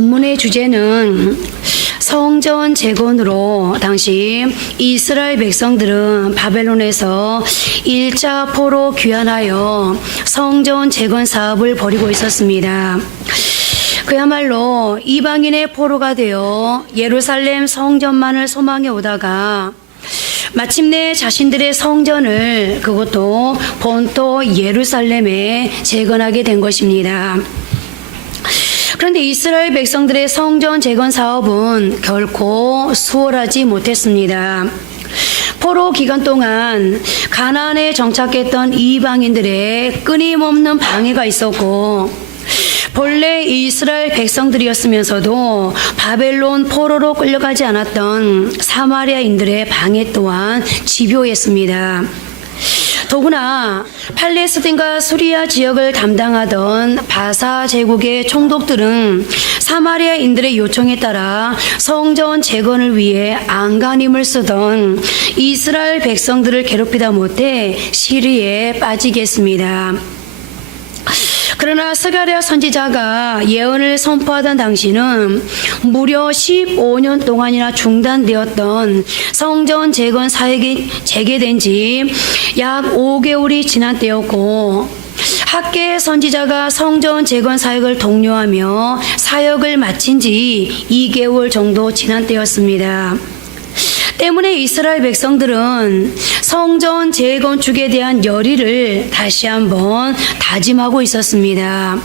본문의 주제는 성전 재건으로 당시 이스라엘 백성들은 바벨론에서 1차 포로 귀환하여 성전 재건 사업을 벌이고 있었습니다. 그야말로 이방인의 포로가 되어 예루살렘 성전만을 소망해 오다가 마침내 자신들의 성전을, 그것도 본토 예루살렘에 재건하게 된 것입니다. 그런데 이스라엘 백성들의 성전 재건 사업은 결코 수월하지 못했습니다. 포로 기간 동안 가나안에 정착했던 이방인들의 끊임없는 방해가 있었고, 본래 이스라엘 백성들이었으면서도 바벨론 포로로 끌려가지 않았던 사마리아인들의 방해 또한 집요했습니다. 더구나 팔레스틴과 수리아 지역을 담당하던 바사 제국의 총독들은 사마리아인들의 요청에 따라 성전 재건을 위해 안간힘을 쓰던 이스라엘 백성들을 괴롭히다 못해 시리에 빠지게 했습니다. 그러나 스가랴 선지자가 예언을 선포하던 당시는 무려 15년 동안이나 중단되었던 성전 재건 사역이 재개된 지 약 5개월이 지난 때였고, 학계 선지자가 성전 재건 사역을 독려하며 사역을 마친 지 2개월 정도 지난 때였습니다. 때문에 이스라엘 백성들은 성전 재건축에 대한 열의를 다시 한번 다짐하고 있었습니다.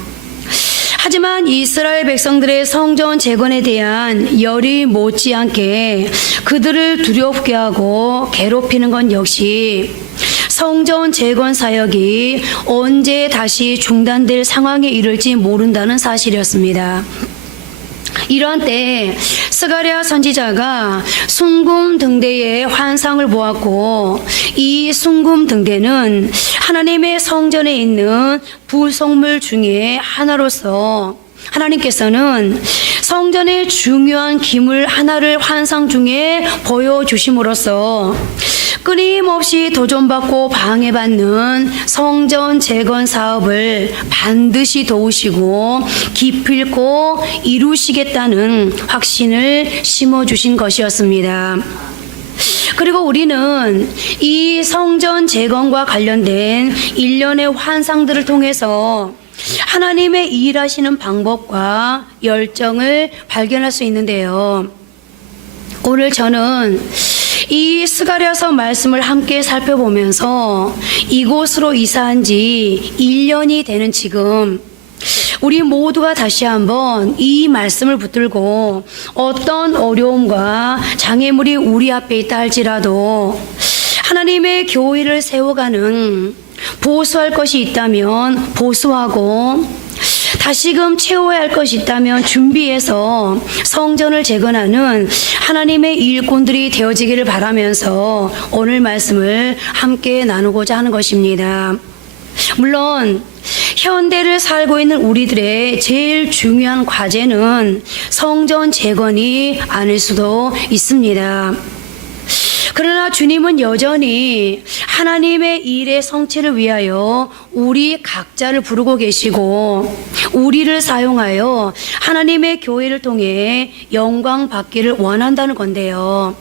하지만 이스라엘 백성들의 성전 재건에 대한 열의 못지않게 그들을 두렵게 하고 괴롭히는 건 역시 성전 재건 사역이 언제 다시 중단될 상황에 이를지 모른다는 사실이었습니다. 이러한 때 스가랴 선지자가 숭금등대의 환상을 보았고, 이 숭금등대는 하나님의 성전에 있는 부속물 중에 하나로서 하나님께서는 성전의 중요한 기물 하나를 환상 중에 보여주심으로써 끊임없이 도전받고 방해받는 성전 재건 사업을 반드시 도우시고 기필코 이루시겠다는 확신을 심어주신 것이었습니다. 그리고 우리는 이 성전 재건과 관련된 일련의 환상들을 통해서 하나님의 일하시는 방법과 열정을 발견할 수 있는데요. 오늘 저는 이 스가랴서 말씀을 함께 살펴보면서 이곳으로 이사한 지 1년이 되는 지금 우리 모두가 다시 한번 이 말씀을 붙들고 어떤 어려움과 장애물이 우리 앞에 있다 할지라도 하나님의 교회를 세워가는, 보수할 것이 있다면 보수하고 다시금 채워야 할 것이 있다면 준비해서 성전을 재건하는 하나님의 일꾼들이 되어지기를 바라면서 오늘 말씀을 함께 나누고자 하는 것입니다. 물론 현대를 살고 있는 우리들의 제일 중요한 과제는 성전 재건이 아닐 수도 있습니다. 그러나 주님은 여전히 하나님의 일의 성취를 위하여 우리 각자를 부르고 계시고, 우리를 사용하여 하나님의 교회를 통해 영광 받기를 원한다는 건데요.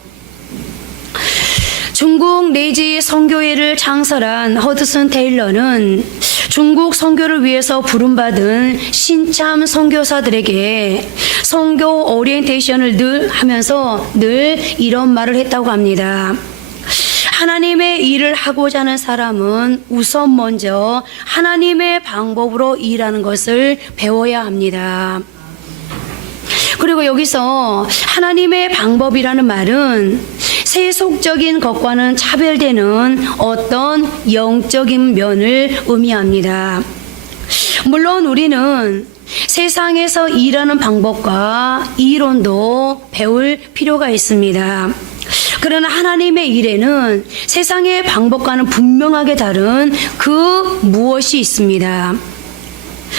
중국 내지 선교회를 창설한 허드슨 테일러는 중국 선교를 위해서 부름받은 신참 선교사들에게 선교 오리엔테이션을 늘 하면서 늘 이런 말을 했다고 합니다. 하나님의 일을 하고자 하는 사람은 우선 먼저 하나님의 방법으로 일하는 것을 배워야 합니다. 그리고 여기서 하나님의 방법이라는 말은 세속적인 것과는 차별되는 어떤 영적인 면을 의미합니다. 물론 우리는 세상에서 일하는 방법과 이론도 배울 필요가 있습니다. 그러나 하나님의 일에는 세상의 방법과는 분명하게 다른 그 무엇이 있습니다.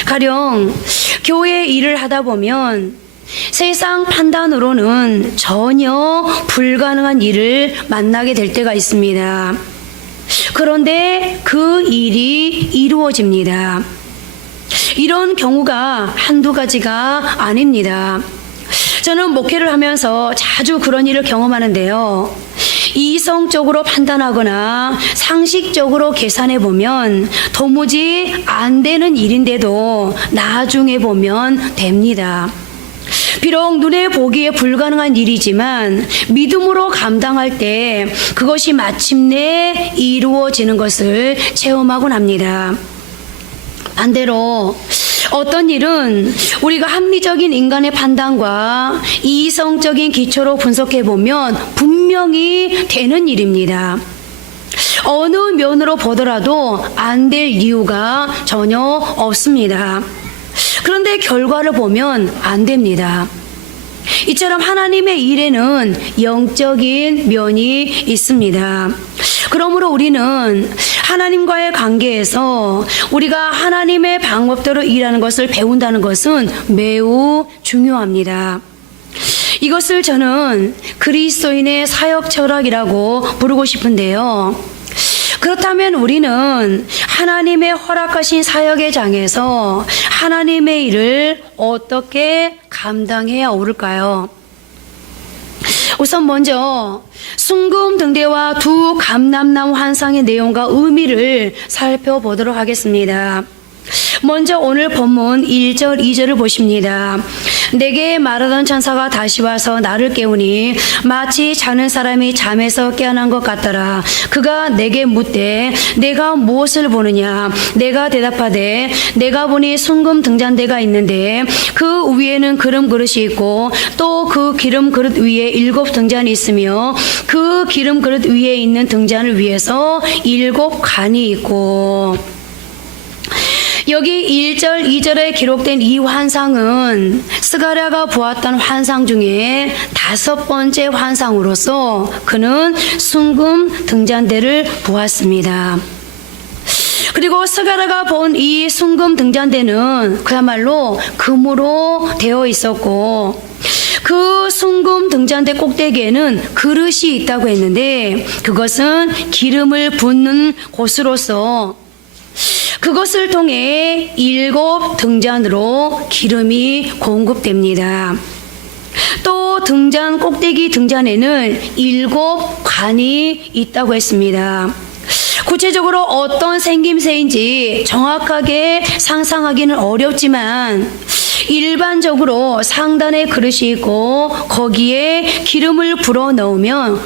가령 교회 일을 하다 보면 세상 판단으로는 전혀 불가능한 일을 만나게 될 때가 있습니다. 그런데 그 일이 이루어집니다. 이런 경우가 한두 가지가 아닙니다. 저는 목회를 하면서 자주 그런 일을 경험하는데요. 이성적으로 판단하거나 상식적으로 계산해 보면 도무지 안 되는 일인데도 나중에 보면 됩니다. 비록 눈에 보기에 불가능한 일이지만 믿음으로 감당할 때 그것이 마침내 이루어지는 것을 체험하곤 합니다. 반대로 어떤 일은 우리가 합리적인 인간의 판단과 이성적인 기초로 분석해 보면 분명히 되는 일입니다. 어느 면으로 보더라도 안 될 이유가 전혀 없습니다. 그런데 결과를 보면 안 됩니다. 이처럼 하나님의 일에는 영적인 면이 있습니다. 그러므로 우리는 하나님과의 관계에서 우리가 하나님의 방법대로 일하는 것을 배운다는 것은 매우 중요합니다. 이것을 저는 그리스도인의 사역 철학이라고 부르고 싶은데요. 그렇다면 우리는 하나님의 허락하신 사역의 장에서 하나님의 일을 어떻게 감당해야 옳을까요? 우선 먼저 순금등대와 두 감람나무 환상의 내용과 의미를 살펴보도록 하겠습니다. 먼저 오늘 본문 1절 2절을 보십니다. 내게 말하던 천사가 다시 와서 나를 깨우니 마치 자는 사람이 잠에서 깨어난 것 같더라. 그가 내게 묻되 내가 무엇을 보느냐? 내가 대답하되 내가 보니 순금 등잔대가 있는데 그 위에는 기름 그릇이 있고 또 그 기름 그릇 위에 7 등잔이 있으며 그 기름 그릇 위에 있는 등잔을 위해서 7 관이 있고. 여기 1절, 2절에 기록된 이 환상은 스가랴가 보았던 환상 중에 5번째 환상으로서 그는 순금 등잔대를 보았습니다. 그리고 스가랴가 본 이 순금 등잔대는 그야말로 금으로 되어 있었고 그 순금 등잔대 꼭대기에는 그릇이 있다고 했는데 그것은 기름을 붓는 곳으로서 그것을 통해 7 등잔으로 기름이 공급됩니다. 또 등잔 꼭대기 등잔에는 7 관이 있다고 했습니다. 구체적으로 어떤 생김새인지 정확하게 상상하기는 어렵지만 일반적으로 상단에 그릇이 있고 거기에 기름을 불어 넣으면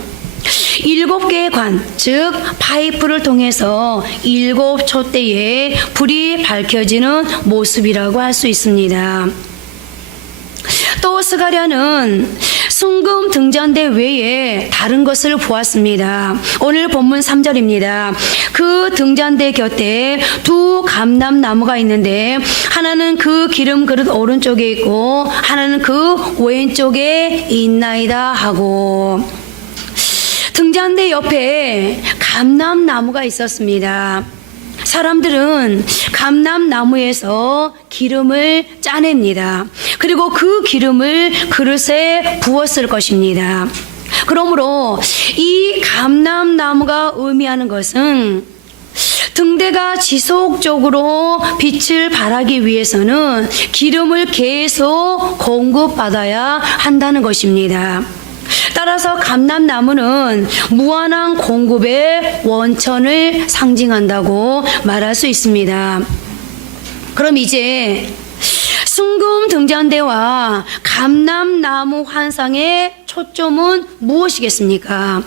7개의 관, 즉 파이프를 통해서 7 촛대에 불이 밝혀지는 모습이라고 할 수 있습니다. 또 스가랴는 순금 등잔대 외에 다른 것을 보았습니다. 오늘 본문 3절입니다. 그 등잔대 곁에 두 감람나무가 있는데 하나는 그 기름 그릇 오른쪽에 있고 하나는 그 왼쪽에 있나이다 하고 등잔대 옆에 감람나무가 있었습니다. 사람들은 감람나무에서 기름을 짜냅니다. 그리고 그 기름을 그릇에 부었을 것입니다. 그러므로 이 감람나무가 의미하는 것은 등대가 지속적으로 빛을 발하기 위해서는 기름을 계속 공급받아야 한다는 것입니다. 따라서 감람나무는 무한한 공급의 원천을 상징한다고 말할 수 있습니다. 그럼 이제 순금 등잔대와 감람나무 환상의 초점은 무엇이겠습니까?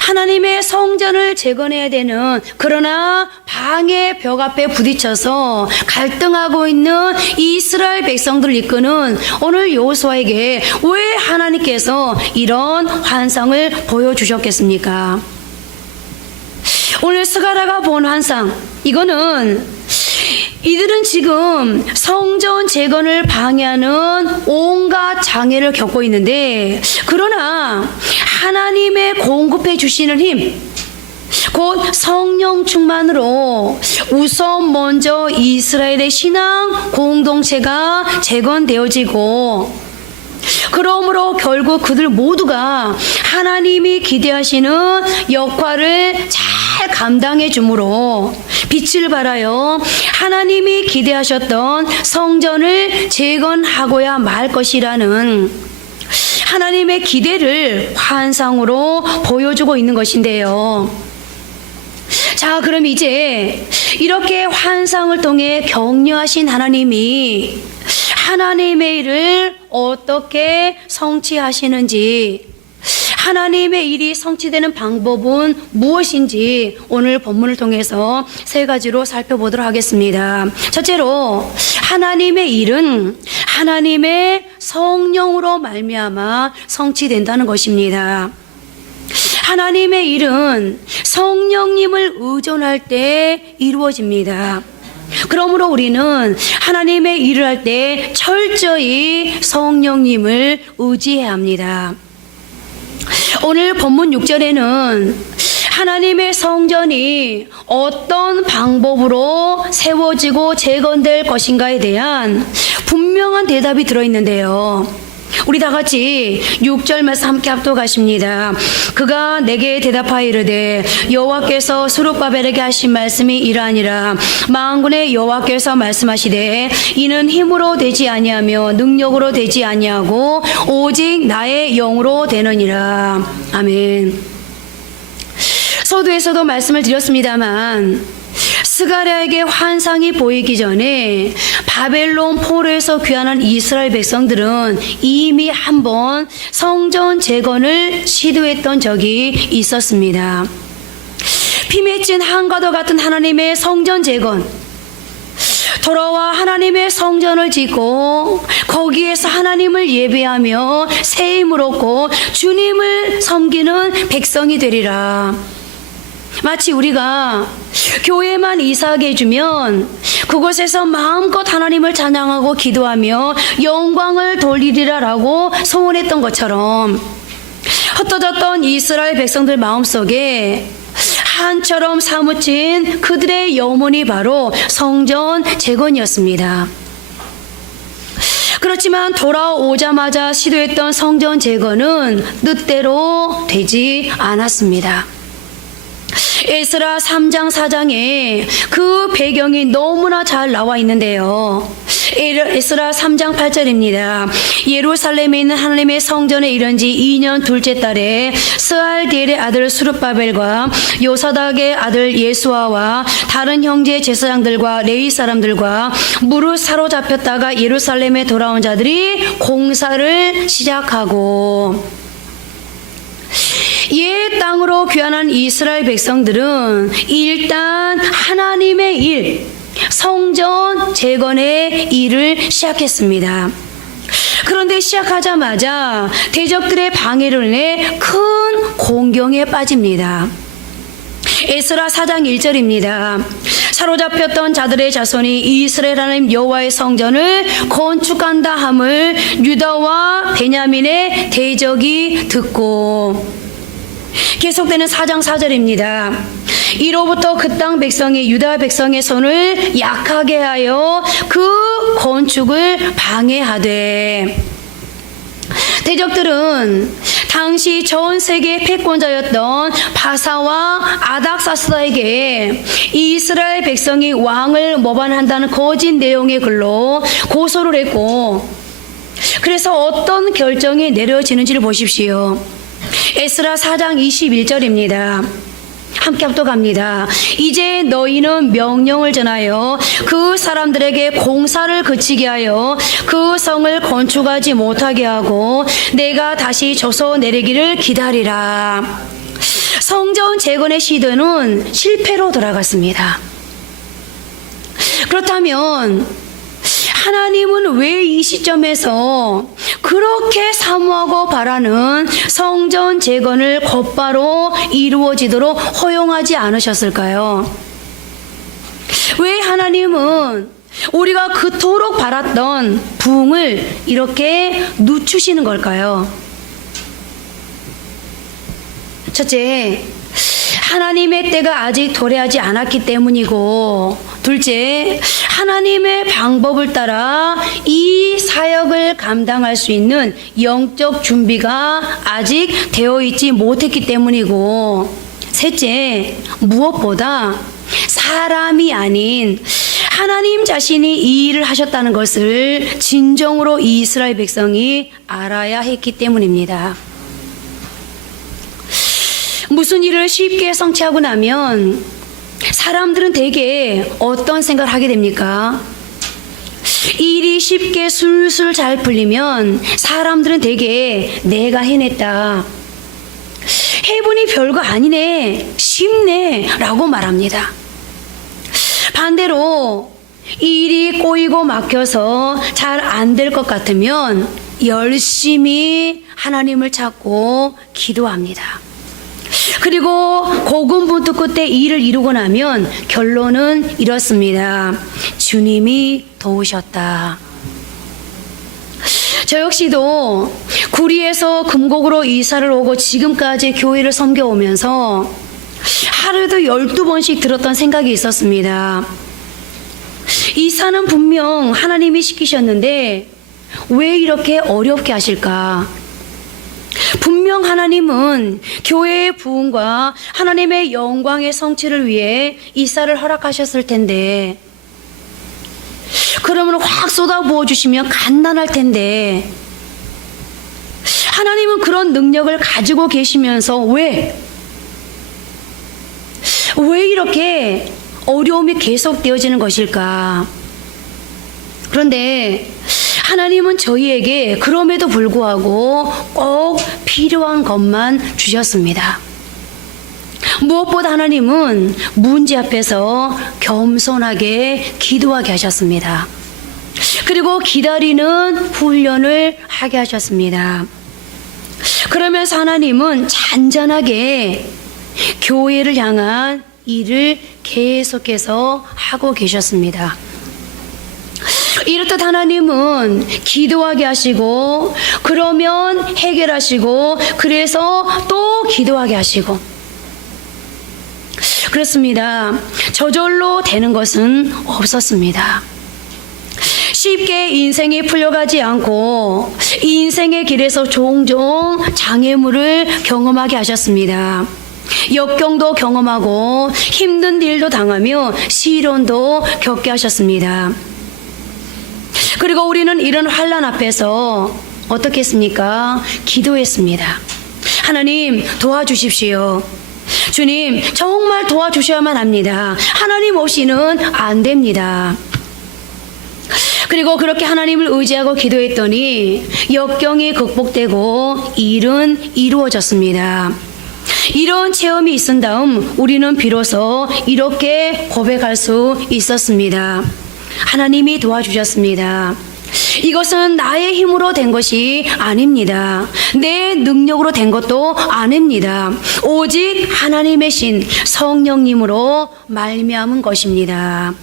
하나님의 성전을 재건해야 되는 그러나 방의 벽 앞에 부딪혀서 갈등하고 있는 이스라엘 백성들을 이끄는 오늘 여호수아에게 왜 하나님께서 이런 환상을 보여주셨겠습니까? 오늘 스가랴가 본 환상, 이거는 이들은 지금 성전 재건을 방해하는 온갖 장애를 겪고 있는데 그러나 하나님의 공급해 주시는 힘, 곧 성령 충만으로 우선 먼저 이스라엘의 신앙 공동체가 재건되어지고 그러므로 결국 그들 모두가 하나님이 기대하시는 역할을 잘 감당해 주므로 빛을 발하여 하나님이 기대하셨던 성전을 재건하고야 말 것이라는 하나님의 기대를 환상으로 보여주고 있는 것인데요. 자, 그럼 이제 이렇게 환상을 통해 격려하신 하나님이 하나님의 일을 어떻게 성취하시는지, 하나님의 일이 성취되는 방법은 무엇인지 오늘 본문을 통해서 세 가지로 살펴보도록 하겠습니다. 첫째로, 하나님의 일은 하나님의 성령으로 말미암아 성취된다는 것입니다. 하나님의 일은 성령님을 의존할 때 이루어집니다. 그러므로 우리는 하나님의 일을 할 때 철저히 성령님을 의지해야 합니다. 오늘 본문 6절에는 하나님의 성전이 어떤 방법으로 세워지고 재건될 것인가에 대한 분명한 대답이 들어있는데요. 우리 다 같이 6절 말씀 함께 합독하십니다. 그가 내게 대답하여 이르되 여호와께서 스룹바벨에게 하신 말씀이 이러하니라. 만군의 여호와께서 말씀하시되 이는 힘으로 되지 아니하며 능력으로 되지 아니하고 오직 나의 영으로 되느니라. 아멘. 서두에서도 말씀을 드렸습니다만 스가랴에게 환상이 보이기 전에 바벨론 포로에서 귀환한 이스라엘 백성들은 이미 한번 성전 재건을 시도했던 적이 있었습니다. 피 맺힌 한과도 같은 하나님의 성전 재건, 돌아와 하나님의 성전을 짓고 거기에서 하나님을 예배하며 새 힘을 얻고 주님을 섬기는 백성이 되리라. 마치 우리가 교회만 이사하게 해주면 그곳에서 마음껏 하나님을 찬양하고 기도하며 영광을 돌리리라라고 소원했던 것처럼 흩어졌던 이스라엘 백성들 마음속에 한처럼 사무친 그들의 염원이 바로 성전 재건이었습니다. 그렇지만 돌아오자마자 시도했던 성전 재건은 뜻대로 되지 않았습니다. 에스라 3장 4장에 그 배경이 너무나 잘 나와 있는데요. 에스라 3장 8절입니다. 예루살렘에 있는 하나님의 성전에 이른 지 2년 둘째 달에 스알디엘의 아들 스룹바벨과 요사닥의 아들 예수아와 다른 형제 제사장들과 레위 사람들과 무릇 사로잡혔다가 예루살렘에 돌아온 자들이 공사를 시작하고, 옛 땅으로 귀환한 이스라엘 백성들은 일단 하나님의 일, 성전 재건의 일을 시작했습니다. 그런데 시작하자마자 대적들의 방해로 인해 큰 공경에 빠집니다. 에스라 4장 1절입니다. 사로잡혔던 자들의 자손이 이스라엘 하나님 여호와의 성전을 건축한다 함을 유다와 베냐민의 대적이 듣고, 계속되는 4장 4절입니다. 이로부터 그 땅 백성이 유다 백성의 손을 약하게 하여 그 건축을 방해하되, 대적들은 당시 전 세계 패권자였던 바사와 아닥사스다에게 이스라엘 백성이 왕을 모반한다는 거짓 내용의 글로 고소를 했고, 그래서 어떤 결정이 내려지는지를 보십시오. 에스라 4장 21절입니다. 함께 합독합니다. 이제 너희는 명령을 전하여 그 사람들에게 공사를 그치게 하여 그 성을 건축하지 못하게 하고 내가 다시 줘서 내리기를 기다리라. 성전 재건의 시도는 실패로 돌아갔습니다. 그렇다면 하나님은 왜 이 시점에서 그렇게 사모하고 바라는 성전 재건을 곧바로 이루어지도록 허용하지 않으셨을까요? 왜 하나님은 우리가 그토록 바랐던 부흥을 이렇게 늦추시는 걸까요? 첫째, 하나님의 때가 아직 도래하지 않았기 때문이고, 둘째, 하나님의 방법을 따라 이 사역을 감당할 수 있는 영적 준비가 아직 되어 있지 못했기 때문이고, 셋째, 무엇보다 사람이 아닌 하나님 자신이 이 일을 하셨다는 것을 진정으로 이스라엘 백성이 알아야 했기 때문입니다. 무슨 일을 쉽게 성취하고 나면 사람들은 대개 어떤 생각을 하게 됩니까? 일이 쉽게 술술 잘 풀리면 사람들은 대개 내가 해냈다, 해보니 별거 아니네, 쉽네 라고 말합니다. 반대로 일이 꼬이고 막혀서 잘 안 될 것 같으면 열심히 하나님을 찾고 기도합니다. 그리고 고군분투 끝에 일을 이루고 나면 결론은 이렇습니다. 주님이 도우셨다. 저 역시도 구리에서 금곡으로 이사를 오고 지금까지 교회를 섬겨오면서 하루에도 12번씩 들었던 생각이 있었습니다. 이사는 분명 하나님이 시키셨는데 왜 이렇게 어렵게 하실까? 분명 하나님은 교회의 부흥과 하나님의 영광의 성취를 위해 이사를 허락하셨을 텐데, 그러면 확 쏟아부어 주시면 간단할 텐데, 하나님은 그런 능력을 가지고 계시면서 왜 이렇게 어려움이 계속되어지는 것일까? 그런데 하나님은 저희에게 그럼에도 불구하고 꼭 필요한 것만 주셨습니다. 무엇보다 하나님은 문제 앞에서 겸손하게 기도하게 하셨습니다. 그리고 기다리는 훈련을 하게 하셨습니다. 그러면서 하나님은 잔잔하게 교회를 향한 일을 계속해서 하고 계셨습니다. 이렇듯 하나님은 기도하게 하시고, 그러면 해결하시고, 그래서 또 기도하게 하시고, 그렇습니다. 저절로 되는 것은 없었습니다. 쉽게 인생이 풀려가지 않고 인생의 길에서 종종 장애물을 경험하게 하셨습니다. 역경도 경험하고 힘든 일도 당하며 시련도 겪게 하셨습니다. 그리고 우리는 이런 환난 앞에서 어떻게 했습니까? 기도했습니다. 하나님 도와주십시오. 주님 정말 도와주셔야만 합니다. 하나님 없이는 안 됩니다. 그리고 그렇게 하나님을 의지하고 기도했더니 역경이 극복되고 일은 이루어졌습니다. 이런 체험이 있은 다음 우리는 비로소 이렇게 고백할 수 있었습니다. 하나님이 도와주셨습니다. 이것은 나의 힘으로 된 것이 아닙니다. 내 능력으로 된 것도 아닙니다. 오직 하나님의 신 성령님으로 말미암은 것입니다.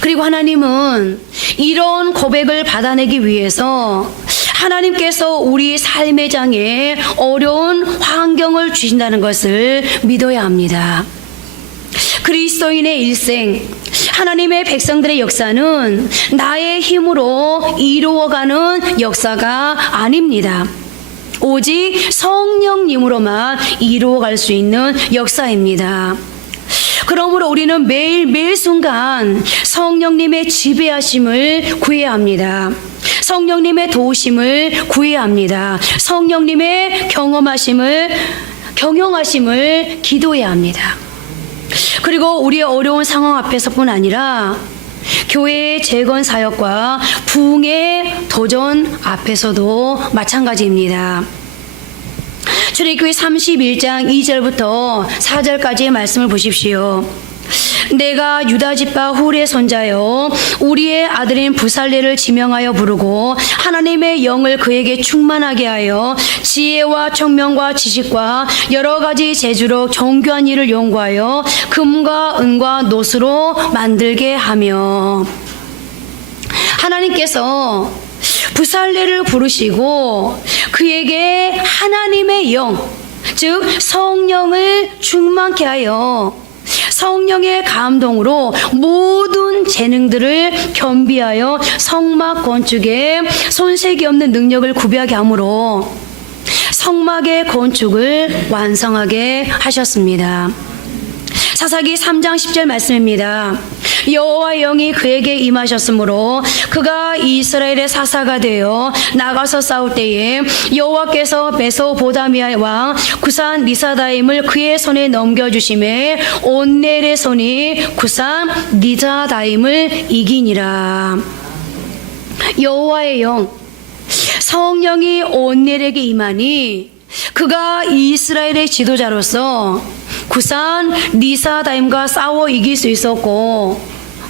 그리고 하나님은 이런 고백을 받아내기 위해서 하나님께서 우리 삶의 장에 어려운 환경을 주신다는 것을 믿어야 합니다. 그리스도인의 일생, 하나님의 백성들의 역사는 나의 힘으로 이루어가는 역사가 아닙니다. 오직 성령님으로만 이루어갈 수 있는 역사입니다. 그러므로 우리는 매일 순간 성령님의 지배하심을 구해야 합니다. 성령님의 도우심을 구해야 합니다. 성령님의 경영하심을 기도해야 합니다. 그리고 우리의 어려운 상황 앞에서뿐 아니라 교회의 재건 사역과 부흥의 도전 앞에서도 마찬가지입니다. 출애굽기 31장 2절부터 4절까지의 말씀을 보십시오. 내가 유다 지파 훌의 손자여 우리의 아들인 부살레를 지명하여 부르고 하나님의 영을 그에게 충만하게 하여 지혜와 총명과 지식과 여러 가지 재주로 정교한 일을 연구하여 금과 은과 노스로 만들게 하며, 하나님께서 부살레를 부르시고 그에게 하나님의 영, 즉 성령을 충만케 하여 성령의 감동으로 모든 재능들을 겸비하여 성막 건축에 손색이 없는 능력을 구비하게 하므로 성막의 건축을 완성하게 하셨습니다. 사사기 3장 10절 말씀입니다. 여호와의 영이 그에게 임하셨으므로 그가 이스라엘의 사사가 되어 나가서 싸울 때에 여호와께서 메소보다미아 왕 구산 리사다임을 그의 손에 넘겨주심에 온넬의 손이 구산 리사다임을 이기니라. 여호와의 영, 성령이 온넬에게 임하니 그가 이스라엘의 지도자로서 구산 리사다임과 싸워 이길 수 있었고,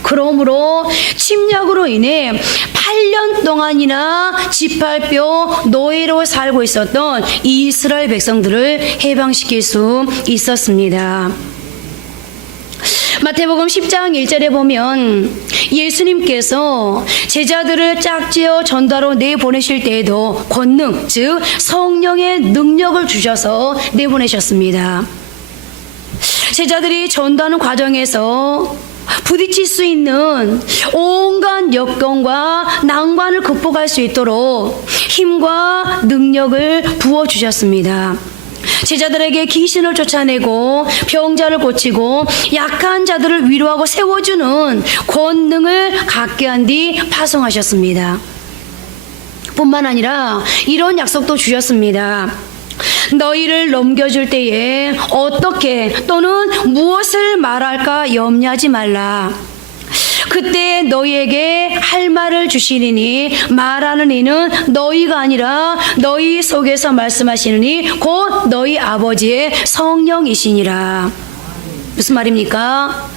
그러므로 침략으로 인해 8년 동안이나 지팔뼈 노예로 살고 있었던 이스라엘 백성들을 해방시킬 수 있었습니다. 마태복음 10장 1절에 보면 예수님께서 제자들을 짝지어 전도하러 내보내실 때에도 권능, 즉 성령의 능력을 주셔서 내보내셨습니다. 제자들이 전도하는 과정에서 부딪힐 수 있는 온갖 역경과 난관을 극복할 수 있도록 힘과 능력을 부어주셨습니다. 제자들에게 귀신을 쫓아내고 병자를 고치고 약한 자들을 위로하고 세워주는 권능을 갖게 한 뒤 파송하셨습니다. 뿐만 아니라 이런 약속도 주셨습니다. 너희를 넘겨줄 때에 어떻게 또는 무엇을 말할까 염려하지 말라. 그때 너희에게 할 말을 주시리니 말하는 이는 너희가 아니라 너희 속에서 말씀하시느니 곧 너희 아버지의 성령이시니라. 무슨 말입니까?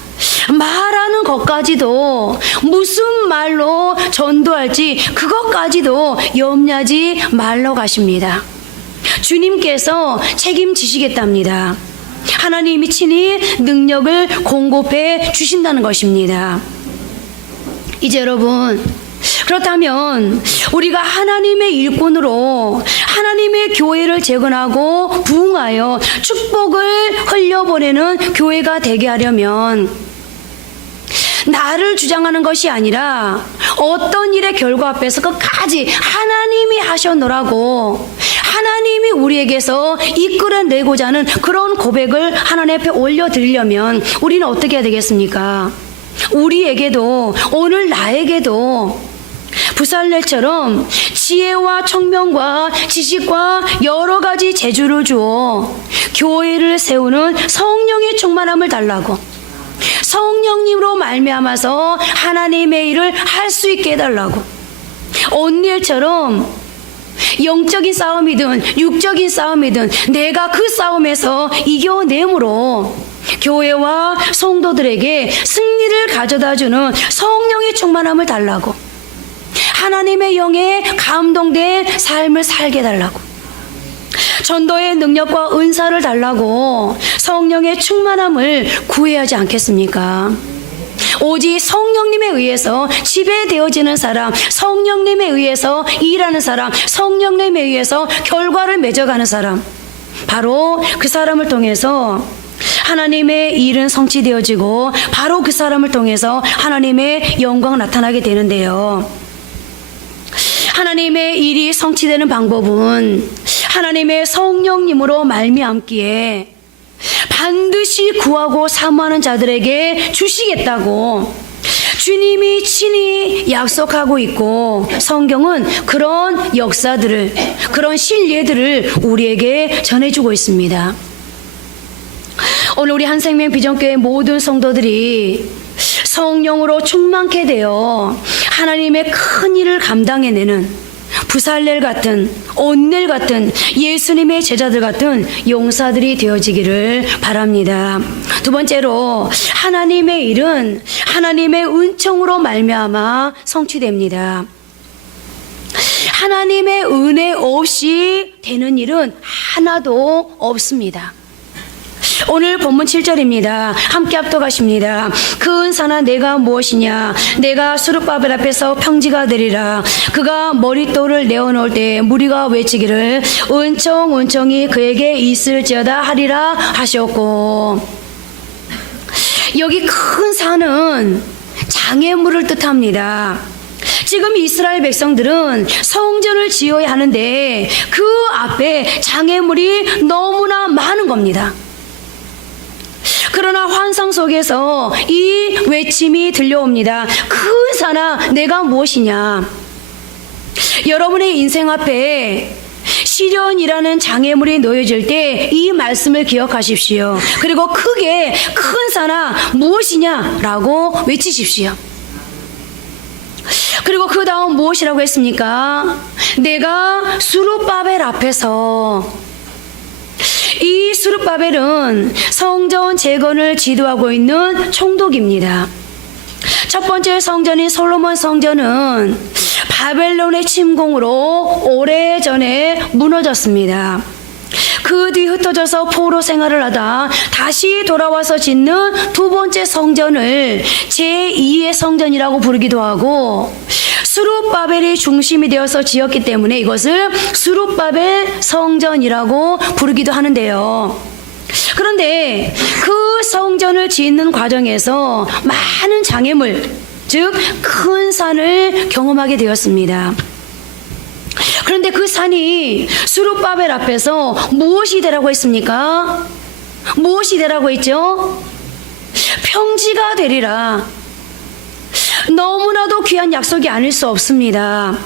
말하는 것까지도 무슨 말로 전도할지 그것까지도 염려하지 말라고 하십니다. 주님께서 책임지시겠답니다. 하나님이 친히 능력을 공급해 주신다는 것입니다. 이제 여러분, 그렇다면 우리가 하나님의 일꾼으로 하나님의 교회를 재건하고 부흥하여 축복을 흘려보내는 교회가 되게 하려면 나를 주장하는 것이 아니라 어떤 일의 결과 앞에서 끝까지 하나님이 하셨노라고 하나님이 우리에게서 이끌어내고자 하는 그런 고백을 하나님 앞에 올려드리려면 우리는 어떻게 해야 되겠습니까? 우리에게도, 오늘 나에게도 부살렐처럼 지혜와 청명과 지식과 여러 가지 재주를 주어 교회를 세우는 성령의 충만함을 달라고, 성령님으로 말미암아서 하나님의 일을 할 수 있게 해달라고, 온니엘처럼 영적인 싸움이든 육적인 싸움이든 내가 그 싸움에서 이겨내므로 교회와 성도들에게 승리를 가져다주는 성령의 충만함을 달라고, 하나님의 영에 감동된 삶을 살게 달라고, 전도의 능력과 은사를 달라고 성령의 충만함을 구해야 하지 않겠습니까? 오직 성령님에 의해서 지배되어지는 사람, 성령님에 의해서 일하는 사람, 성령님에 의해서 결과를 맺어가는 사람, 바로 그 사람을 통해서 하나님의 일은 성취되어지고 바로 그 사람을 통해서 하나님의 영광 나타나게 되는데요. 하나님의 일이 성취되는 방법은 하나님의 성령님으로 말미암기에 반드시 구하고 사모하는 자들에게 주시겠다고 주님이 친히 약속하고 있고, 성경은 그런 역사들을, 그런 신뢰들을 우리에게 전해주고 있습니다. 오늘 우리 한생명 비전교회 모든 성도들이 성령으로 충만케 되어 하나님의 큰 일을 감당해내는 부살렐 같은, 온넬 같은, 예수님의 제자들 같은 용사들이 되어지기를 바랍니다. 두 번째로, 하나님의 일은 하나님의 은총으로 말미암아 성취됩니다. 하나님의 은혜 없이 되는 일은 하나도 없습니다. 오늘 본문 7절입니다. 함께 합독하십니다. 그 은사나 내가 무엇이냐? 내가 수르바벨 앞에서 평지가 되리라. 그가 머릿돌을 내어놓을 때 무리가 외치기를 은총 은총이 그에게 있을지어다 하리라 하셨고, 여기 큰 산은 장애물을 뜻합니다. 지금 이스라엘 백성들은 성전을 지어야 하는데 그 앞에 장애물이 너무나 많은 겁니다. 그러나 환상 속에서 이 외침이 들려옵니다. 큰 산아, 내가 무엇이냐? 여러분의 인생 앞에 시련이라는 장애물이 놓여질 때 이 말씀을 기억하십시오. 그리고 크게 큰 산아 무엇이냐라고 외치십시오. 그리고 그 다음 무엇이라고 했습니까? 내가 수룹바벨 앞에서, 이 수룹바벨은 성전 재건을 지도하고 있는 총독입니다. 첫 번째 성전인 솔로몬 성전은 바벨론의 침공으로 오래전에 무너졌습니다. 그 뒤 흩어져서 포로 생활을 하다 다시 돌아와서 짓는 두 번째 성전을 제2의 성전이라고 부르기도 하고, 수룹바벨이 중심이 되어서 지었기 때문에 이것을 수룹바벨 성전이라고 부르기도 하는데요. 그런데 그 성전을 짓는 과정에서 많은 장애물, 즉 큰 산을 경험하게 되었습니다. 그런데 그 산이 수룹바벨 앞에서 무엇이 되라고 했습니까? 무엇이 되라고 했죠? 평지가 되리라. 너무나도 귀한 약속이 아닐 수 없습니다.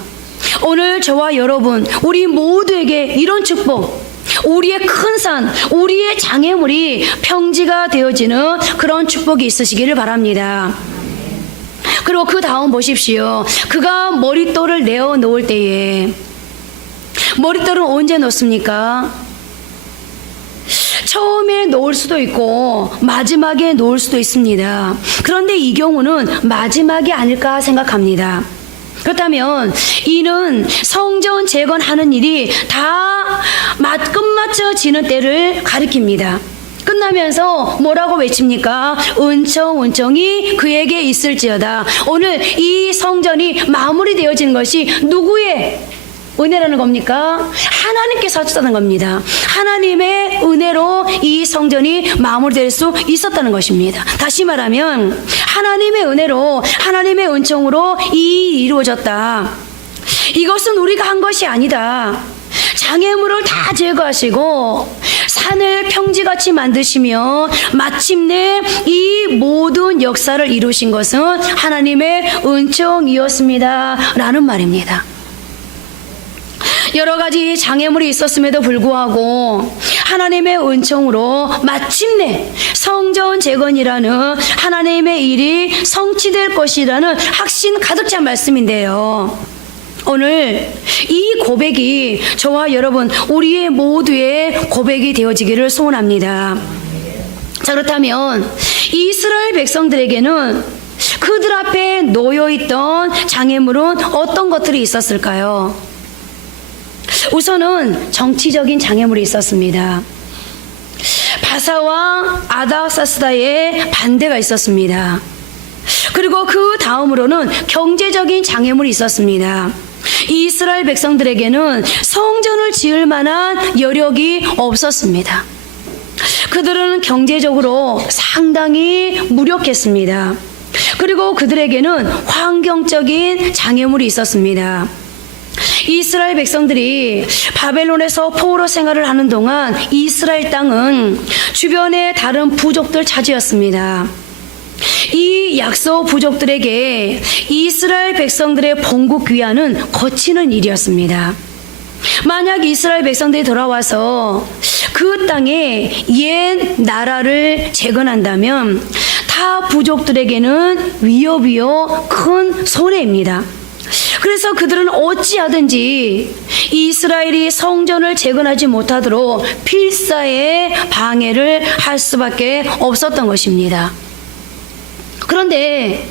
오늘 저와 여러분, 우리 모두에게 이런 축복, 우리의 큰 산, 우리의 장애물이 평지가 되어지는 그런 축복이 있으시기를 바랍니다. 그리고 그 다음 보십시오. 그가 머릿돌을 내어 놓을 때에, 머릿돌은 언제 놓습니까? 처음에 놓을 수도 있고 마지막에 놓을 수도 있습니다. 그런데 이 경우는 마지막이 아닐까 생각합니다. 그렇다면 이는 성전 재건하는 일이 다 끝마쳐지는 때를 가리킵니다. 끝나면서 뭐라고 외칩니까? 은총이 그에게 있을지어다. 오늘 이 성전이 마무리되어지는 것이 누구의 은혜라는 겁니까? 하나님께서 하셨다는 겁니다. 하나님의 은혜로 이 성전이 마무리될 수 있었다는 것입니다. 다시 말하면 하나님의 은혜로, 하나님의 은총으로 이 이루어졌다. 이것은 우리가 한 것이 아니다. 장애물을 다 제거하시고 산을 평지같이 만드시며 마침내 이 모든 역사를 이루신 것은 하나님의 은총이었습니다 라는 말입니다. 여러 가지 장애물이 있었음에도 불구하고 하나님의 은총으로 마침내 성전 재건이라는 하나님의 일이 성취될 것이라는 확신 가득 찬 말씀인데요. 오늘 이 고백이 저와 여러분, 우리의 모두의 고백이 되어지기를 소원합니다. 자, 그렇다면 이스라엘 백성들에게는 그들 앞에 놓여있던 장애물은 어떤 것들이 있었을까요? 우선은 정치적인 장애물이 있었습니다. 바사와 아닥사스다의 반대가 있었습니다. 그리고 그 다음으로는 경제적인 장애물이 있었습니다. 이스라엘 백성들에게는 성전을 지을 만한 여력이 없었습니다. 그들은 경제적으로 상당히 무력했습니다. 그리고 그들에게는 환경적인 장애물이 있었습니다. 이스라엘 백성들이 바벨론에서 포로 생활을 하는 동안 이스라엘 땅은 주변의 다른 부족들 차지였습니다. 이 약소 부족들에게 이스라엘 백성들의 본국 귀환은 거치는 일이었습니다. 만약 이스라엘 백성들이 돌아와서 그 땅에 옛 나라를 재건한다면 타 부족들에게는 위협이요 큰 손해입니다. 그래서 그들은 어찌하든지 이스라엘이 성전을 재건하지 못하도록 필사의 방해를 할 수밖에 없었던 것입니다. 그런데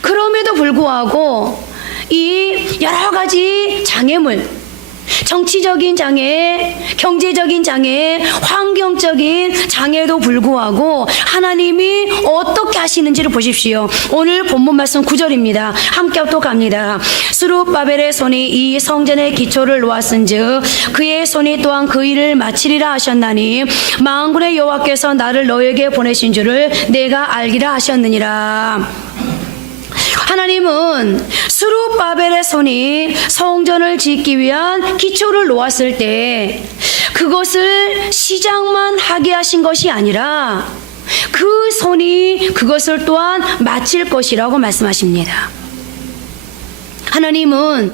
그럼에도 불구하고 이 여러 가지 장애물, 정치적인 장애, 경제적인 장애, 환경적인 장애에도 불구하고 하나님이 어떻게 하시는지를 보십시오. 오늘 본문 말씀 9절입니다. 함께 합독합니다. 스룹바벨의 손이 이 성전의 기초를 놓았은즉 그의 손이 또한 그 일을 마치리라 하셨나니 만군의 여호와께서 나를 너에게 보내신 줄을 내가 알기라 하셨느니라. 하나님은 스룹바벨의 손이 성전을 짓기 위한 기초를 놓았을 때 그것을 시작만 하게 하신 것이 아니라 그 손이 그것을 또한 마칠 것이라고 말씀하십니다. 하나님은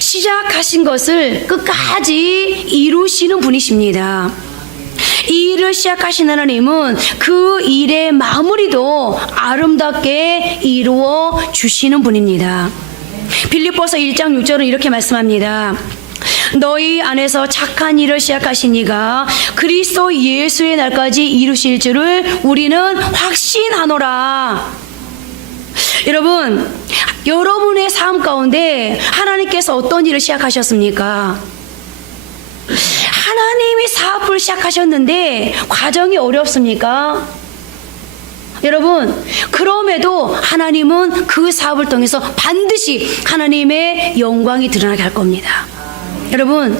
시작하신 것을 끝까지 이루시는 분이십니다. 이 일을 시작하신 하나님은 그 일의 마무리도 아름답게 이루어 주시는 분입니다. 빌립보서 1장 6절은 이렇게 말씀합니다. 너희 안에서 착한 일을 시작하신 이가 그리스도 예수의 날까지 이루실 줄을 우리는 확신하노라. 여러분, 여러분의 삶 가운데 하나님께서 어떤 일을 시작하셨습니까? 하나님이 사업을 시작하셨는데 과정이 어렵습니까? 여러분, 그럼에도 하나님은 그 사업을 통해서 반드시 하나님의 영광이 드러나게 할 겁니다. 여러분,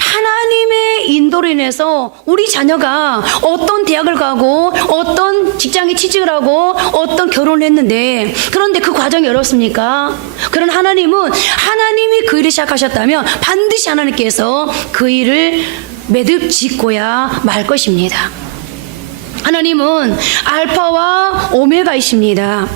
하나님의 인도로 인해서 우리 자녀가 어떤 대학을 가고 어떤 직장에 취직을 하고 어떤 결혼을 했는데, 그런데 그 과정이 어렵습니까? 그런 하나님은 하나님이 그 일을 시작하셨다면 반드시 하나님께서 그 일을 매듭 짓고야 말 것입니다. 하나님은 알파와 오메가이십니다.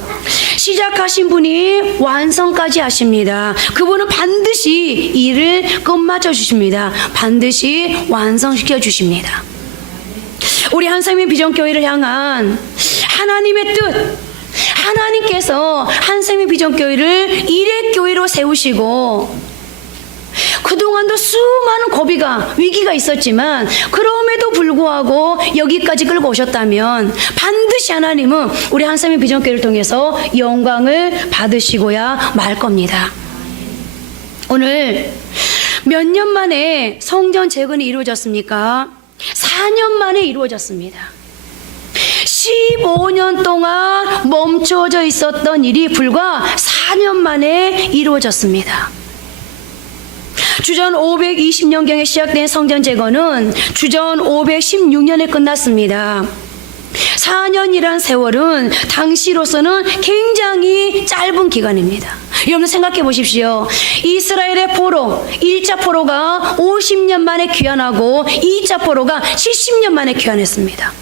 시작하신 분이 완성까지 하십니다. 그분은 반드시 일을 끝마쳐 주십니다. 반드시 완성시켜 주십니다. 우리 한샘의 비전교회를 향한 하나님의 뜻, 하나님께서 한샘의 비전교회를 일회교회로 세우시고 그동안도 수많은 고비가 위기가 있었지만 그럼에도 불구하고 여기까지 끌고 오셨다면 반드시 하나님은 우리 한샘의 비전교회를 통해서 영광을 받으시고야 말 겁니다. 오늘 몇 년 만에 성전 재건이 이루어졌습니까? 4년 만에 이루어졌습니다. 15년 동안 멈춰져 있었던 일이 불과 4년 만에 이루어졌습니다. 주전 520년경에 시작된 성전 재건은 주전 516년에 끝났습니다. 4년이란 세월은 당시로서는 굉장히 짧은 기간입니다. 여러분 생각해 보십시오. 이스라엘의 포로, 1차 포로가 50년 만에 귀환하고 2차 포로가 70년 만에 귀환했습니다.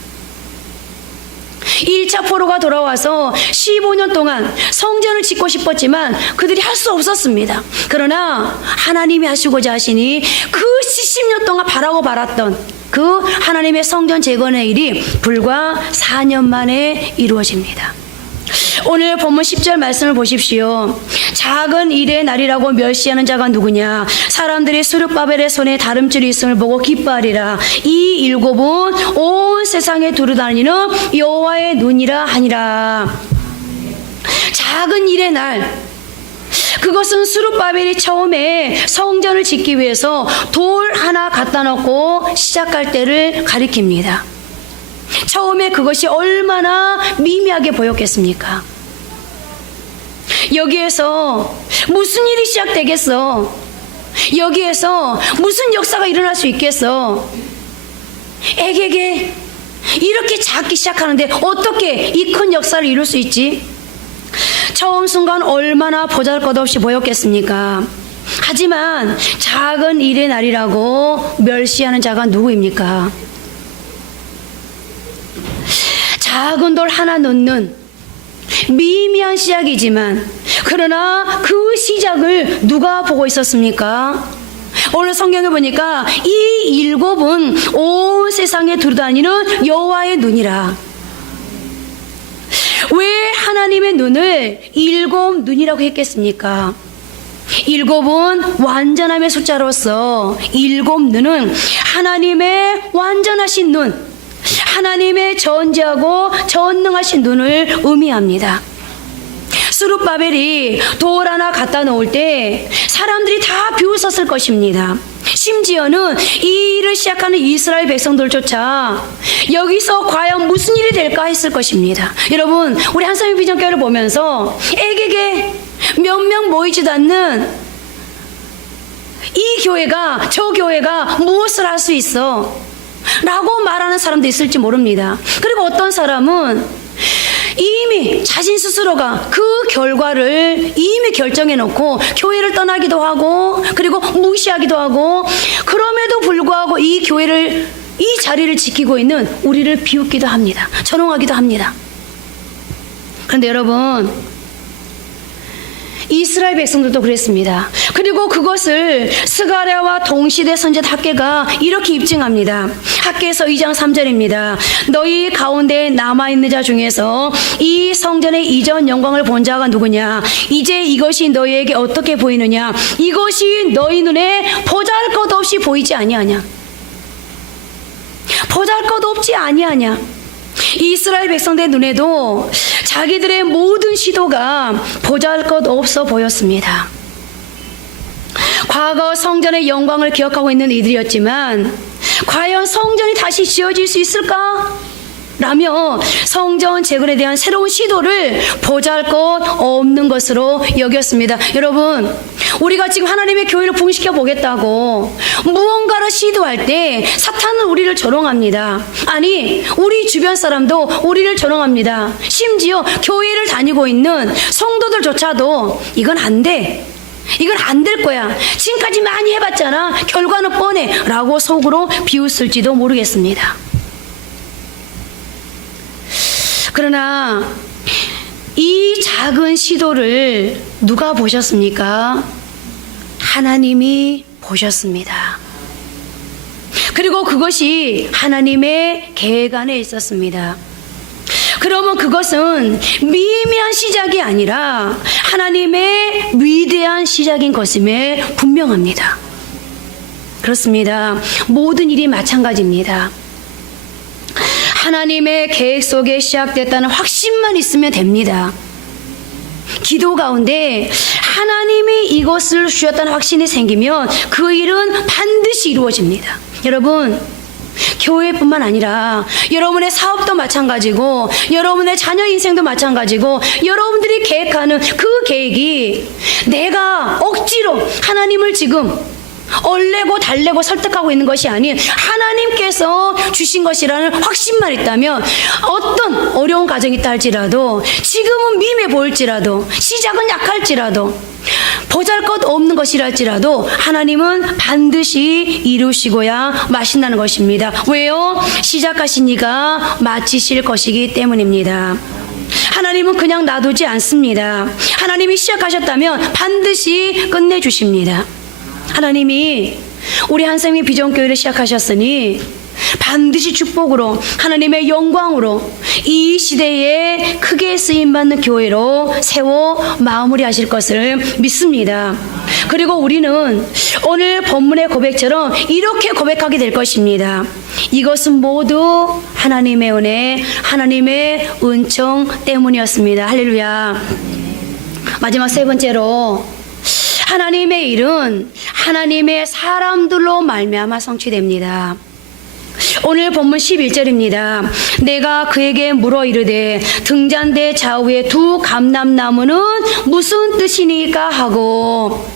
1차 포로가 돌아와서 15년 동안 성전을 짓고 싶었지만 그들이 할 수 없었습니다. 그러나 하나님이 하시고자 하시니 그 70년 동안 바라고 바랐던 그 하나님의 성전 재건의 일이 불과 4년 만에 이루어집니다. 오늘 본문 10절 말씀을 보십시오. 작은 일의 날이라고 멸시하는 자가 누구냐? 사람들이 스룹바벨의 손에 다름줄이 있음을 보고 기뻐하리라. 이 일곱은 온 세상에 두루다니는 여호와의 눈이라 하니라. 작은 일의 날, 그것은 스룹바벨이 처음에 성전을 짓기 위해서 돌 하나 갖다 놓고 시작할 때를 가리킵니다. 처음에 그것이 얼마나 미미하게 보였겠습니까? 여기에서 무슨 일이 시작되겠어? 여기에서 무슨 역사가 일어날 수 있겠어? 에게게 이렇게 작기 시작하는데 어떻게 이 큰 역사를 이룰 수 있지? 처음 순간 얼마나 보잘것없이 보였겠습니까? 하지만 작은 일의 날이라고 멸시하는 자가 누구입니까? 작은 돌 하나 놓는 미미한 시작이지만 그러나 그 시작을 누가 보고 있었습니까? 오늘 성경에 보니까 이 일곱은 온 세상에 두루다니는 여호와의 눈이라. 왜 하나님의 눈을 일곱 눈이라고 했겠습니까? 일곱은 완전함의 숫자로서 일곱 눈은 하나님의 완전하신 눈, 하나님의 전지하고 전능하신 눈을 의미합니다. 스룹바벨이 돌 하나 갖다 놓을 때 사람들이 다 비웃었을 것입니다. 심지어는 이 일을 시작하는 이스라엘 백성들조차 여기서 과연 무슨 일이 될까 했을 것입니다. 여러분, 우리 한섬의 비전교회를 보면서 에게게 몇 명 모이지도 않는 이 교회가 저 교회가 무엇을 할 수 있어? 라고 말하는 사람도 있을지 모릅니다. 그리고 어떤 사람은 이미 자신 스스로가 그 결과를 이미 결정해 놓고 교회를 떠나기도 하고 그리고 무시하기도 하고 그럼에도 불구하고 이 교회를 이 자리를 지키고 있는 우리를 비웃기도 합니다. 전용하기도 합니다. 그런데 여러분, 이스라엘 백성들도 그랬습니다. 그리고 그것을 스가랴와 동시대 선지자 학개가 이렇게 입증합니다. 학개에서 2장 3절입니다. 너희 가운데 남아있는 자 중에서 이 성전의 이전 영광을 본 자가 누구냐? 이제 이것이 너희에게 어떻게 보이느냐? 이것이 너희 눈에 보잘것없이 보이지 아니하냐? 보잘것없지 아니하냐? 이스라엘 백성들 눈에도 자기들의 모든 시도가 보잘것없어 보였습니다. 과거 성전의 영광을 기억하고 있는 이들이었지만 과연 성전이 다시 지어질 수 있을까? 라며 성전 재건에 대한 새로운 시도를 보잘것없는 것으로 여겼습니다. 여러분, 우리가 지금 하나님의 교회를 부흥시켜 보겠다고 무언가를 시도할 때 사탄은 우리를 조롱합니다. 아니, 우리 주변 사람도 우리를 조롱합니다. 심지어 교회를 다니고 있는 성도들조차도 이건 안 돼, 이건 안 될 거야, 지금까지 많이 해봤잖아, 결과는 뻔해 라고 속으로 비웃을지도 모르겠습니다. 그러나 이 작은 시도를 누가 보셨습니까? 하나님이 보셨습니다. 그리고 그것이 하나님의 계획 안에 있었습니다. 그러면 그것은 미미한 시작이 아니라 하나님의 위대한 시작인 것임에 분명합니다. 그렇습니다. 모든 일이 마찬가지입니다. 하나님의 계획 속에 시작됐다는 확신만 있으면 됩니다. 기도 가운데 하나님이 이것을 주셨다는 확신이 생기면 그 일은 반드시 이루어집니다. 여러분, 교회뿐만 아니라 여러분의 사업도 마찬가지고 여러분의 자녀 인생도 마찬가지고 여러분들이 계획하는 그 계획이 내가 억지로 하나님을 지금 얼레고 달래고 설득하고 있는 것이 아닌 하나님께서 주신 것이라는 확신만 있다면 어떤 어려운 가정이 있다 할지라도 지금은 미미해 보일지라도 시작은 약할지라도 보잘것없는 것이랄지라도 하나님은 반드시 이루시고야 마신다는 것입니다. 왜요? 시작하신 이가 마치실 것이기 때문입니다. 하나님은 그냥 놔두지 않습니다. 하나님이 시작하셨다면 반드시 끝내주십니다. 하나님이 우리 한샘이 비전교회를 시작하셨으니 반드시 축복으로 하나님의 영광으로 이 시대에 크게 쓰임받는 교회로 세워 마무리하실 것을 믿습니다. 그리고 우리는 오늘 본문의 고백처럼 이렇게 고백하게 될 것입니다. 이것은 모두 하나님의 은혜, 하나님의 은총 때문이었습니다. 할렐루야. 마지막 세 번째로, 하나님의 일은 하나님의 사람들로 말미암아 성취됩니다. 오늘 본문 11절입니다. 내가 그에게 물어 이르되 등잔대 좌우에 두 감람나무는 무슨 뜻이니까 하고,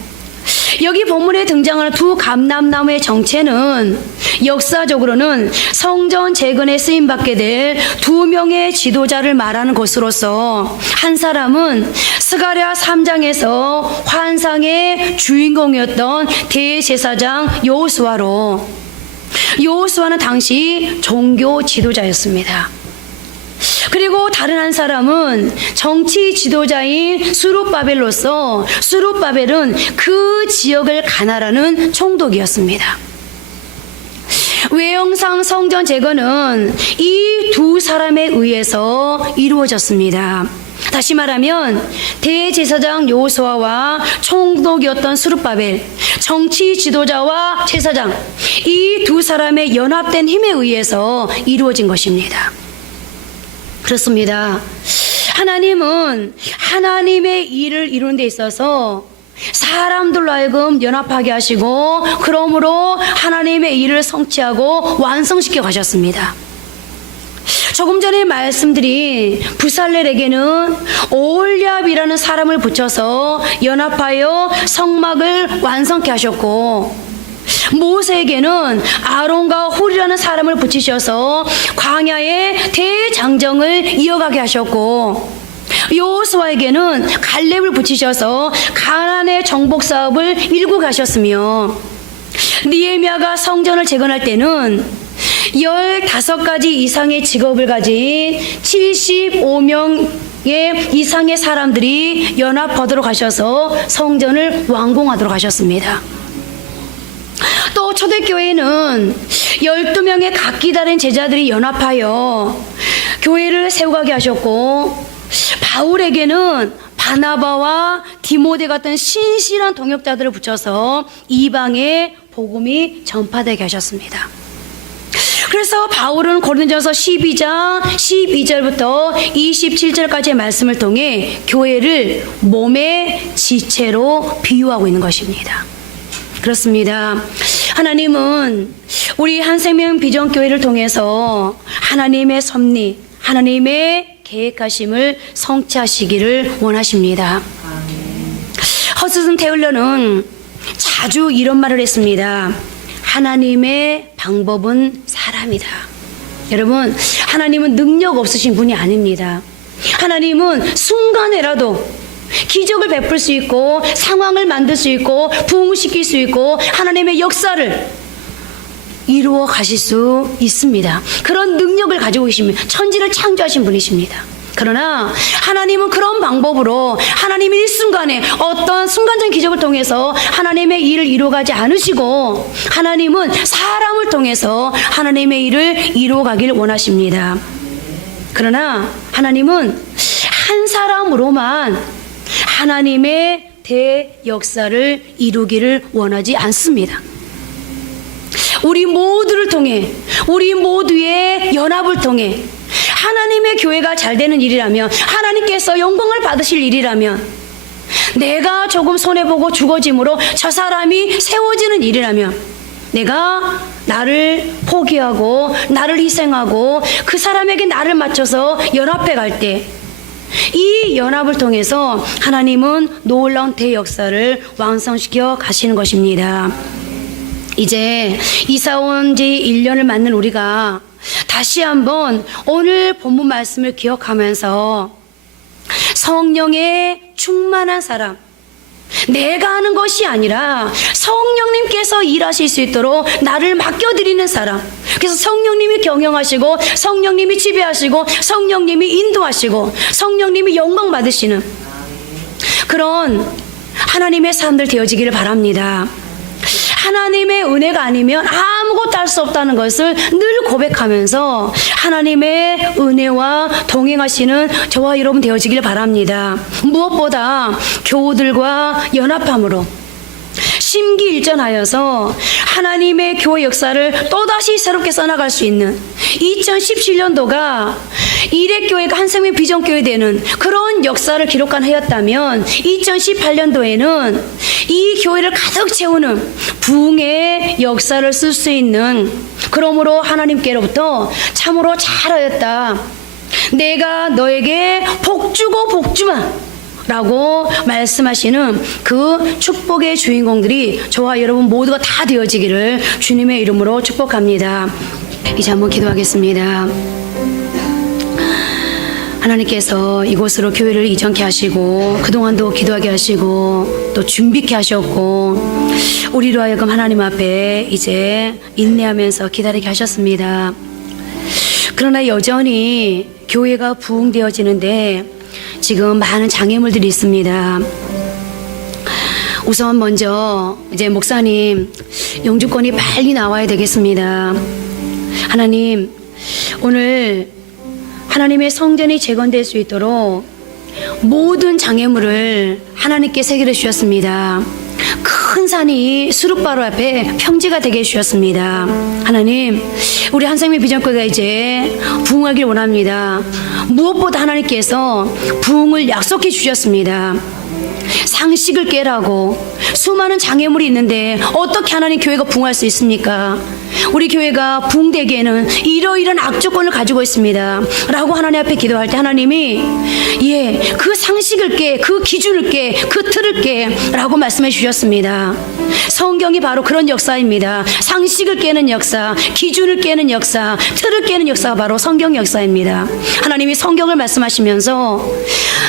여기 본문에 등장하는 두 감람나무의 정체는 역사적으로는 성전 재건에 쓰임받게 될 두 명의 지도자를 말하는 것으로서, 한 사람은 스가랴 3장에서 환상의 주인공이었던 대제사장 여호수아로, 여호수아는 당시 종교 지도자였습니다. 그리고 다른 한 사람은 정치 지도자인 스룹바벨로서, 스룹바벨은 그 지역을 가나라는 총독이었습니다. 외형상 성전 재건은 이 두 사람에 의해서 이루어졌습니다. 다시 말하면 대제사장 여호수아와 총독이었던 스룹바벨, 정치 지도자와 제사장, 이 두 사람의 연합된 힘에 의해서 이루어진 것입니다. 그렇습니다. 하나님은 하나님의 일을 이루는 데 있어서 사람들로 하여금 연합하게 하시고, 그러므로 하나님의 일을 성취하고 완성시켜 가셨습니다. 조금 전에 말씀드린 부살렐에게는 오홀리압이라는 사람을 붙여서 연합하여 성막을 완성케 하셨고, 모세에게는 아론과 홀이라는 사람을 붙이셔서 광야의 대장정을 이어가게 하셨고, 여호수아에게는 갈렙을 붙이셔서 가나안의 정복 사업을 밀고 가셨으며, 느헤미야가 성전을 재건할 때는 15가지 이상의 직업을 가진 75명의 이상의 사람들이 연합하도록 하셔서 성전을 완공하도록 하셨습니다. 또 초대교회는 12명의 각기 다른 제자들이 연합하여 교회를 세워가게 하셨고, 바울에게는 바나바와 디모데 같은 신실한 동역자들을 붙여서 이방의 복음이 전파되게 하셨습니다. 그래서 바울은 고린도전서 12장 12절부터 27절까지의 말씀을 통해 교회를 몸의 지체로 비유하고 있는 것입니다. 그렇습니다. 하나님은 우리 한생명 비전교회를 통해서 하나님의 섭리, 하나님의 계획하심을 성취하시기를 원하십니다. 허스슨 테일러는 자주 이런 말을 했습니다. 하나님의 방법은 사람이다. 여러분, 하나님은 능력 없으신 분이 아닙니다. 하나님은 순간에라도 기적을 베풀 수 있고, 상황을 만들 수 있고, 부흥을 시킬 수 있고, 하나님의 역사를 이루어 가실 수 있습니다. 그런 능력을 가지고 계십니다. 천지를 창조하신 분이십니다. 그러나 하나님은 그런 방법으로 하나님이 일순간에 어떤 순간적인 기적을 통해서 하나님의 일을 이루어가지 않으시고, 하나님은 사람을 통해서 하나님의 일을 이루어가길 원하십니다. 그러나 하나님은 한 사람으로만 하나님의 대역사를 이루기를 원하지 않습니다. 우리 모두를 통해, 우리 모두의 연합을 통해 하나님의 교회가 잘 되는 일이라면, 하나님께서 영광을 받으실 일이라면, 내가 조금 손해보고 죽어짐으로 저 사람이 세워지는 일이라면, 내가 나를 포기하고 나를 희생하고 그 사람에게 나를 맞춰서 연합해 갈 때, 이 연합을 통해서 하나님은 놀라운 대역사를 완성시켜 가시는 것입니다. 이제 이사 온 지 1년을 맞는 우리가 다시 한번 오늘 본문 말씀을 기억하면서 성령의 충만한 사람, 내가 하는 것이 아니라 성령님께서 일하실 수 있도록 나를 맡겨드리는 사람, 그래서 성령님이 경영하시고, 성령님이 지배하시고, 성령님이 인도하시고, 성령님이 영광 받으시는 그런 하나님의 사람들 되어지기를 바랍니다. 하나님의 은혜가 아니면 아무것도 할 수 없다는 것을 늘 고백하면서 하나님의 은혜와 동행하시는 저와 여러분 되어지길 바랍니다. 무엇보다 교우들과 연합함으로 심기일전하여서 하나님의 교회 역사를 또다시 새롭게 써나갈 수 있는 2017년도가 이레교회가 한생명 비전교회 되는 그런 역사를 기록한 해였다면, 2018년도에는 이 교회를 가득 채우는 부흥의 역사를 쓸 수 있는, 그러므로 하나님께로부터 참으로 잘하였다, 내가 너에게 복주고 복주마 라고 말씀하시는 그 축복의 주인공들이 저와 여러분 모두가 다 되어지기를 주님의 이름으로 축복합니다. 이제 한번 기도하겠습니다. 하나님께서 이곳으로 교회를 이전케 하시고, 그동안도 기도하게 하시고, 또 준비케 하셨고, 우리로 하여금 하나님 앞에 이제 인내하면서 기다리게 하셨습니다. 그러나 여전히 교회가 부흥되어지는데 지금 많은 장애물들이 있습니다. 우선 먼저 이제 목사님 영주권이 빨리 나와야 되겠습니다. 하나님, 오늘 하나님의 성전이 재건될 수 있도록 모든 장애물을 하나님께 새기려 주셨습니다. 큰 산이 수룩바로 앞에 평지가 되게 해주셨습니다. 하나님, 우리 한생명 비전교회가 이제 부흥하길 원합니다. 무엇보다 하나님께서 부흥을 약속해 주셨습니다. 상식을 깨라고 수많은 장애물이 있는데 어떻게 하나님 교회가 부흥할 수 있습니까? 우리 교회가 부흥되기에는 이러이러한 악조건을 가지고 있습니다 라고 하나님 앞에 기도할 때 하나님이 예, 그 상식을 깨, 그 기준을 깨, 그 틀을 깨라고 말씀해 주셨습니다. 성경이 바로 그런 역사입니다. 상식을 깨는 역사, 기준을 깨는 역사, 틀을 깨는 역사가 바로 성경 역사입니다. 하나님이 성경을 말씀하시면서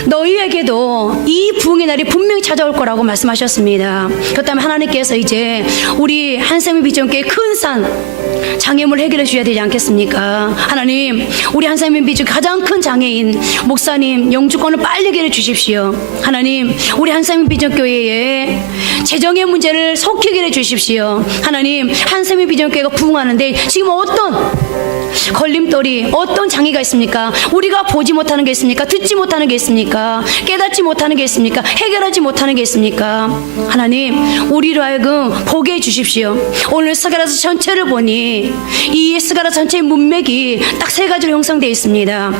너희에게도 이 부흥의 날이 분명히 찾아올 거라고 말씀하셨습니다. 그렇다면 하나님께서 이제 우리 한샘의 비전교회 큰 산 장애물 해결해 주셔야 되지 않겠습니까? 하나님, 우리 한샘의 비전 가장 큰 장애인 목사님 영주권을 빨리 해결해 주십시오. 하나님, 우리 한샘의 비전교회의 재정의 문제를 속히 해결해 주십시오. 하나님, 한샘의 비전교회가 부흥하는데 지금 어떤 걸림돌이, 어떤 장애가 있습니까? 우리가 보지 못하는 게 있습니까? 듣지 못하는 게 있습니까? 깨닫지 못하는 게 있습니까? 해결하지 못하는 게 있습니까? 하나님, 우리로 하여금 보게 해주십시오. 오늘 스가랴서 전체를 보니 이 스가랴서 전체의 문맥이 딱 세 가지로 형성되어 있습니다.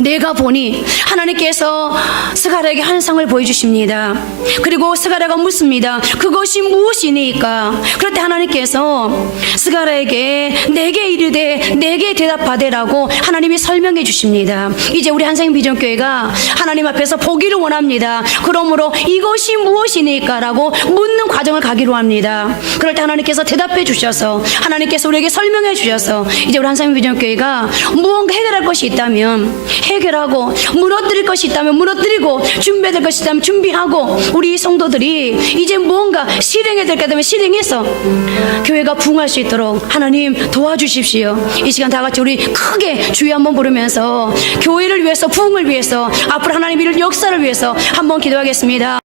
내가 보니 하나님께서 스가랴에게 환상을 보여주십니다. 그리고 스가랴가 묻습니다. 그것이 무엇이니까? 그럴 때 하나님께서 스가랴에게 내게 이르되 내게 대답하되라고 하나님이 설명해 주십니다. 이제 우리 한샘 비전교회가 하나님 앞에서 보기를 원합니다. 그러므로 이것이 무엇이니까? 라고 묻는 과정을 가기로 합니다. 그럴 때 하나님께서 대답해 주셔서 하나님께서 우리에게 설명해 주셔서 이제 우리 한샘 비전교회가 무언가 해결할 것이 있다면 해결하고, 무너뜨릴 것이 있다면 무너뜨리고, 준비해야 될 것이 있다면 준비하고, 우리 성도들이 이제 무언가 실행해야 될 것 같으면 실행해서 교회가 부흥할 수 있도록 하나님 도와주십시오. 이 시간 다 같이 우리 크게 주여 한번 부르면서 교회를 위해서, 부흥을 위해서, 앞으로 하나님 이룰 역사를 위해서 한번 기도하겠습니다.